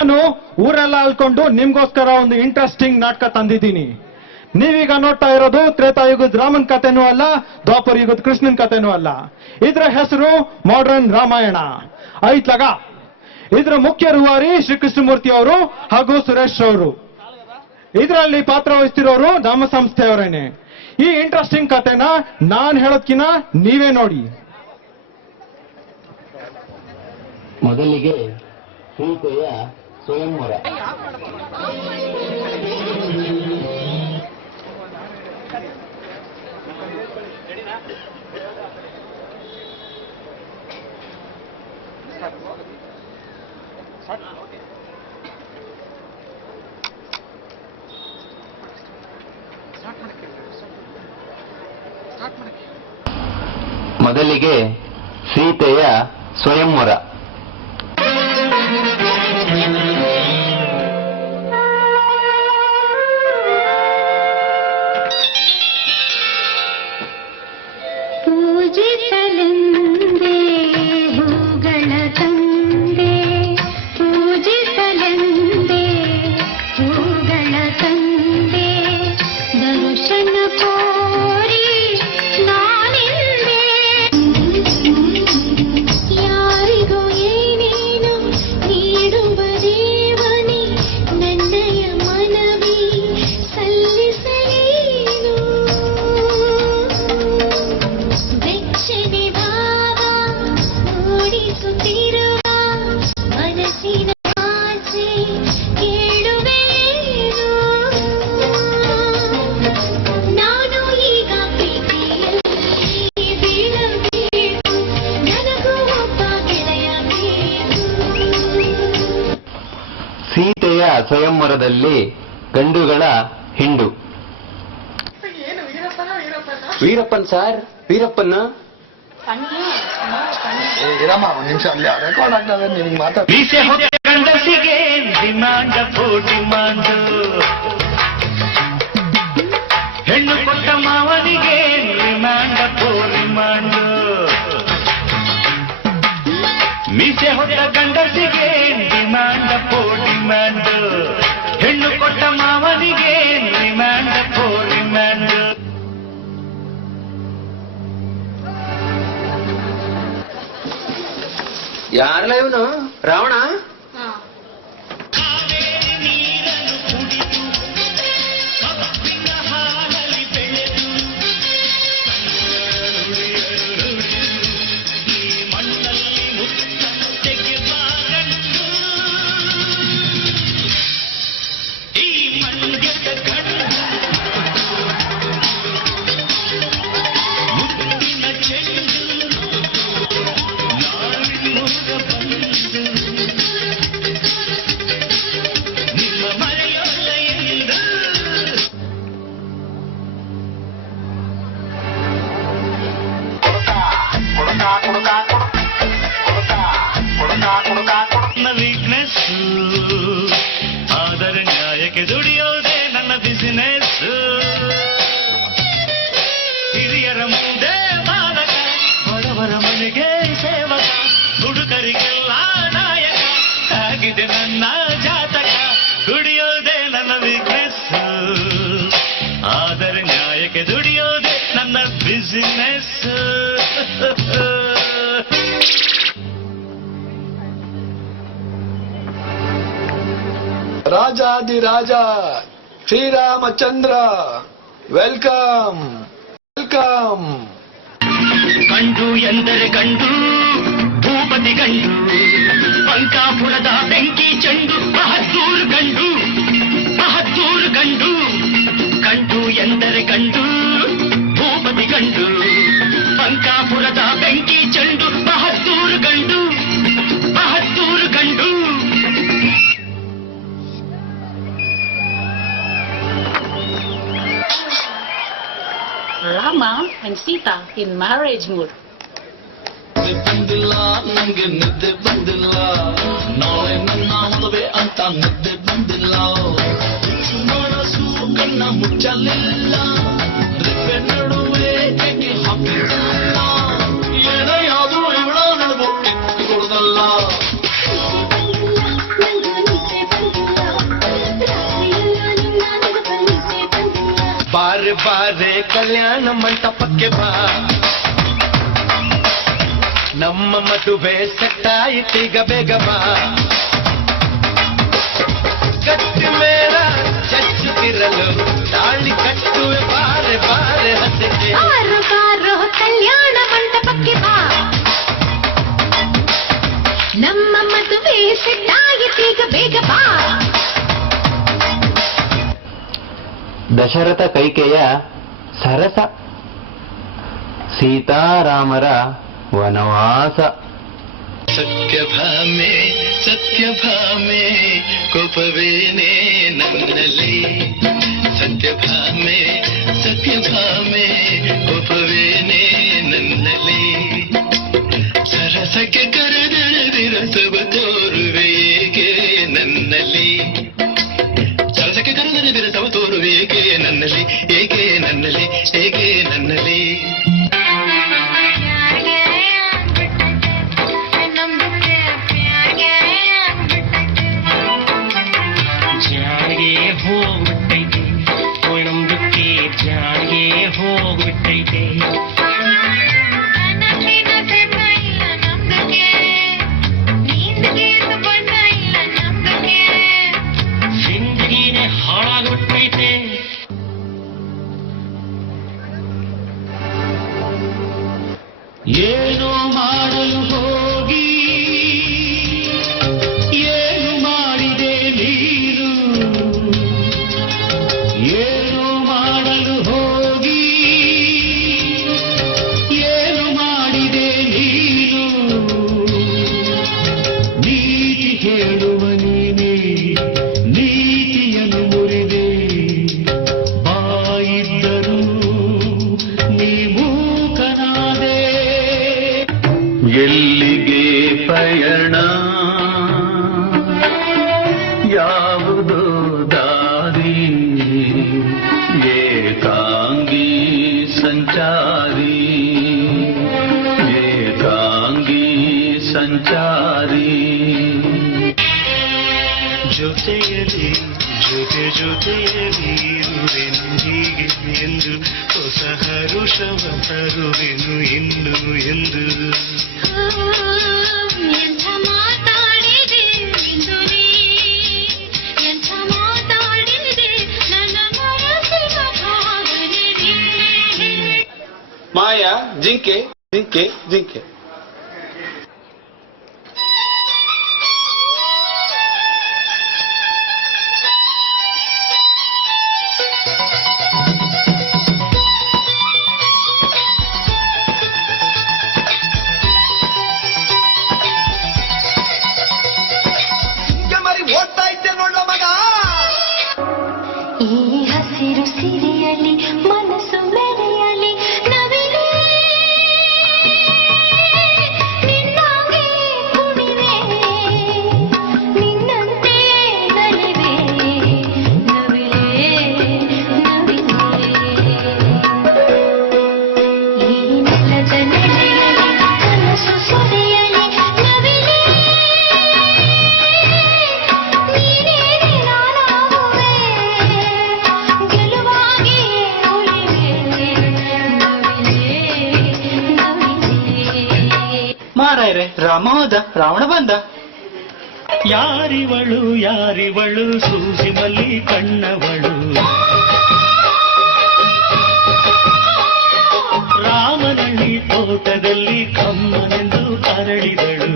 ನಾನು ಊರೆಲ್ಲ ಅಲ್ಕೊಂಡು ನಿಮ್ಗೋಸ್ಕರ ಒಂದು ಇಂಟ್ರೆಸ್ಟಿಂಗ್ ನಾಟಕ ತಂದಿದ್ದೀನಿ. ನೀವೀಗ ನೋಡ್ತಾ ಇರೋದು ತ್ರೇತಾಯುಗದ ರಾಮನ್ ಕಥೆನೂ ಅಲ್ಲ, ದ್ವಾಪರ ಯುಗದ ಕೃಷ್ಣನ್ ಕಥೆನೂ ಅಲ್ಲ. ಇದರ ಹೆಸರು ಮಾಡರ್ನ್ ರಾಮಾಯಣ. ಐತ್ಲಗ ಇದರ ಮುಖ್ಯ ರೂವಾರಿ ಶ್ರೀ ಕೃಷ್ಣಮೂರ್ತಿ ಅವರು ಹಾಗೂ ಸುರೇಶ್ ಅವರು. ಇದರಲ್ಲಿ ಪಾತ್ರ ವಹಿಸ್ತಿರೋರು ನಮ್ಮ ಸಂಸ್ಥೆಯವರೇನೆ. ಈ ಇಂಟ್ರೆಸ್ಟಿಂಗ್ ಕಥೆನ ನಾನ್ ಹೇಳೋದ್ಕಿನ ನೀವೇ ನೋಡಿ. ಮೊದಲಿಗೆ ಸೀತೆಯ ಸ್ವಯಂವರ. ಮೊದಲಿಗೆ ಸೀತೆಯ ಸ್ವಯಂವರ. ಸೀತೆಯ ಸ್ವಯಂವರದಲ್ಲಿ ಗಂಡುಗಳ ಹಿಂಡು. ವೀರಪ್ಪನ್ ಸಾರ್, ವೀರಪ್ಪನ ನಿಮಿಷ ಅಲ್ಲಿ ರೆಕಾರ್ಡ್ ಆಗ್ತದೆ. ನಿಮ್ಗೆ ಮಾತಾಡಿ ಹೆಣ್ಣು ಕೊಟ್ಟ ಮಾವನಿಗೆ ಮೀಸೆ ಹೊತ್ತ ಗಂಡಸಿಗೆ ಡಿಮ್ಯಾಂಡ್ ಡಿಮ್ಯಾಂಡ್. ಹೆಣ್ಣು ಕೊಟ್ಟ ಮಾವನಿಗೆ ಡಿಮ್ಯಾಂಡ್ ಡಿಮ್ಯಾಂಡ್. ಯಾರಲ್ಲ ಇವನು? ರಾವಣ? ವೀಕ್ನೆಸ್ ಆದರೆ ನ್ಯಾಯಕ್ಕೆ ದುಡಿಯೋದೇ ನನ್ನ ಬಿಸಿನೆಸ್. ಹಿರಿಯರ ಮುಂದೆ ಬಾಲಕ, ಬಡವರ ಮನೆಗೆ ಸೇವಕ, ಹುಡುಗರಿಗೆಲ್ಲ ನಾಯಕ. ಆಗಿದೆ ನನ್ನ ಜಾತಕ, ದುಡಿಯೋದೇ ನನ್ನ ವೀಕ್ನೆಸ್ ಆದರೆ ನ್ಯಾಯಕ್ಕೆ ದುಡಿಯೋದೇ ನನ್ನ business. Rajadhiraja Sriramachandra, welcome welcome. ಗಂಡು ಎಂದರೆ ಗಂಡು, ಭೂಪತಿ ಗಂಡು, ಪಂಕಾಪುರದ ಬೆಂಕಿ ಚೆಂಡು, ಬಹದ್ದೂರು ಗಂಡು, ಬಹದ್ದೂರು ಗಂಡು. ಗಂಡು ಎಂದರೆ ಗಂಡು, ಭೂಪತಿ ಗಂಡು, ಪಂಕಾಪುರದ ಬೆಂಕಿ ಚೆಂಡು, ಬಹದ್ದೂರು ಗಂಡು, ಬಹದ್ದೂರು ಗಂಡು. Rama and Sita in marriage mood. ಬಂದಿಲ್ಲ ನಂಗೆ ನಿದ್ದೆ ಬಂದಿಲ್ಲ, ನಾಳೆ ನನ್ನ ಮದುವೆ ಅಂತ ನಿದ್ದೆ ಬಂದಿಲ್ಲ. ಮನಸ್ಸು ಕಣ್ಣ ಮುಚ್ಚಲಿಲ್ಲ, ರೆಪ್ಪೆ ನಡುವೆ ಹೇಗೆ ಹಾಕಿಲ್ಲ. ಏನೇ ಯಾವುದು ಇವಳ ನಡುವೆ ಕೊಡದಲ್ಲ. ಬಾರೆ ಬಾರೆ ಕಲ್ಯಾಣ ಮಂಟಪಕ್ಕೆ ಬಾ, ನಮ್ಮ ಮದುವೆ ಸೆಟ್ಟಾಯಿತೀಗ ಬೇಗ ಬಾ. ಗಟ್ಟಿ ಮೇಳ ಚಚ್ಚುತ್ತಿರಲು ತಾಳಿ ಕಟ್ಟುವೆ ಬಾರೆ ಬಾರೆ ಹಸಿಗೆ. ಬಾರೋ ಬಾರೋ ಕಲ್ಯಾಣ ಮಂಟಪಕ್ಕೆ ಬಾ, ನಮ್ಮ ಮದುವೆ ಸೆಟ್ಟಾಯಿತೀಗ ಬೇಗ ಬಾ. ದಶರಥ ಕೈಕೆಯ ಸರಸ, ಸೀತಾರಾಮರ ವನವಾಸ. ಸತ್ಯಭಾಮೆ ಸತ್ಯಭಾಮೆ ಕೋಪವೇನೆ ನನ್ನಲ್ಲಿ, ಸತ್ಯಭಾಮೆ ಸತ್ಯಭಾಮೆ ಕೋಪವೇನೆ ನನ್ನಲ್ಲಿ. ಸರಸಕ್ಕೆ ಕರೆದೆಳೆದಿರಸವ ತೋರುವೆ ಏಕೆ ನನ್ನಲ್ಲಿ, ಸರಸಕ್ಕೆ ಕರೆದೆಳೆದಿರಸವ ತೋರುವೆ ಏಕೆ ನನ್ನಲ್ಲಿ, ಏಕೆ ನನ್ನಲ್ಲಿ, ಏಕೆ ನನ್ನಲ್ಲಿ. ಜಾರಿಗೆ ಹೋಗ್ಬಿಟ್ಟೈತೆ ನಮ್ದಕ್ಕೆ, ಜಾರಿಗೆ ಹೋಗ್ಬಿಟ್ಟೈತೆ. ಜಿಂದಗಿನೇ ಹಾಳಾಗ್ಬಿಟ್ಟೈತೆ. ಏನೋ ಮಾಡಲು ಹೋಗಿ ಏನು ಮಾಡಿದೆ ನೀನು, ಏನು ಮಾಡಲು ಹೋಗಿ ಏನು ಮಾಡಿದೆ ನೀನು. ನೀತಿ ಹೇಳುವ ನೀನೇ ನೀತಿಯನ್ನು ಮುರಿದೆ, ಬಾಯಿದ್ದರೂ ನೀ ಮೂಕನಾದೆ. ಎಲ್ಲಿಗೆ ಪಯಣ, ಯಾವುದೋ ದಾರಿ, ಏಕಾಂಗಿ ಸಂಚಾರಿ, ಏಕಾಂಗಿ ಸಂಚಾರಿ. ಜೊತೆಯಲ್ಲಿ ಜೊತೆ ಜೊತೆಯಲ್ಲಿ ಇರುವೆನು ಹೀಗೆ ಎಂದು, ಹೊಸ ಹರುಷವ ತರುವೆನು ಇನ್ನು ಎಂದು. ಎಂಥ ಮಾತಾಡಿದೆ ಇಂದು ನೀ, ಎಂಥ ಮಾತಾಡಿದೆ ನನ್ನ ಮನಸ್ಸಿನ ಭಾವನೆ ನೀ. ಮಾಯಾ ಜಿಂಕೆ ಜಿಂಕೆ ಜಿಂಕೆ. ಮರಿ ಓಡ್ತಾ ಇದ್ದೆ ನೋಡ್ಲ ಮಗ. ಈ ಹಸಿರು ಸಿರಿಯಲಿ ಮನಸ್ಸು ಮೆರೆಯಲಿ ನವಿಲೆ, ನಿನ್ನಾಗೆ ಕುಣಿವೆ, ನಿನ್ನಂತೆ ನಲಿವೆ ನವಿಲೆ ನವಿಲೆ. ಈ ನೆಲದ ನೆಲೆಯಲಿ ಕನಸು ಸುರಿಯಲಿ ನವಿಲೆ, ನೀನೇ ನಾನಾಗುವೆ, ಗೆಲುವಾಗಿ ಉಳಿವೆ ನವಿಲೆ ನವಿಲೆ. ಮಾರಾಯ್ರೆ ರಾಮ ಹೋದ, ರಾವಣ ಬಂದ. ಯಾರಿವಳು ಯಾರಿವಳು ಸೂಸಿ ಮಲ್ಲಿ ಕಣ್ಣವಳು, ರಾಮನಳ್ಳಿ ತೋಟದಲ್ಲಿ ಕಮ್ಮನೆಂದು ಅರಳಿದಳು.